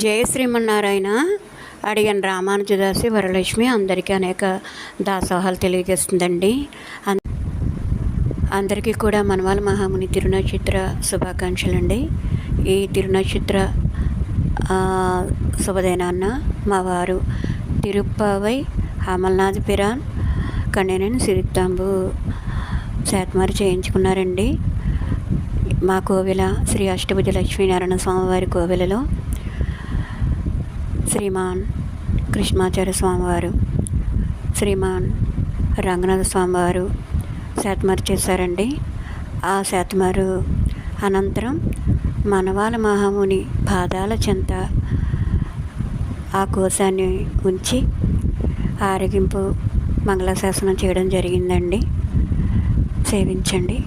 జయ శ్రీమన్నారాయణ. అడిగిన రామానుజదాసి వరలక్ష్మి అందరికీ అనేక దాసోహాలు తెలియజేస్తుందండి. అందరికీ కూడా మనవాళ్ళ మహాముని తిరునక్షత్ర శుభాకాంక్షలు అండి. ఈ తిరునక్షత్ర శుభదినాన్న మా వారు తిరుప్పావై అమల్నాథ్ పిరాన్ కన్యనని సిరితాంబు శాతమారి చేయించుకున్నారండి. మా కోవెల శ్రీ అష్టభుజ లక్ష్మీనారాయణ స్వామివారి కోవెలలో శ్రీమాన్ కృష్ణాచార్య స్వామివారు, శ్రీమాన్ రంగనాథ స్వామివారు శాతమారు చేశారండి. ఆ శాతమారు అనంతరం మనవాళ్ళ మహాముని పాదాల చెంత ఆ కోశాన్ని ఉంచి ఆరగింపు మంగళాశాసనం చేయడం జరిగిందండి. సేవించండి.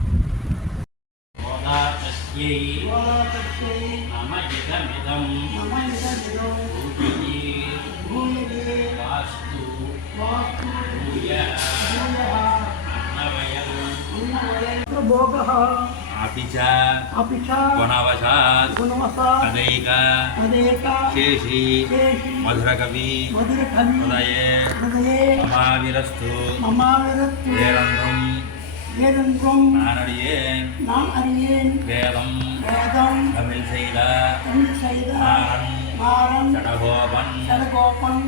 శేషి మధురకవి హృదయే మమావిరస్తు நான் அறியேன் வேதம் தமிழ் செய்த நாரன் சடகோபன்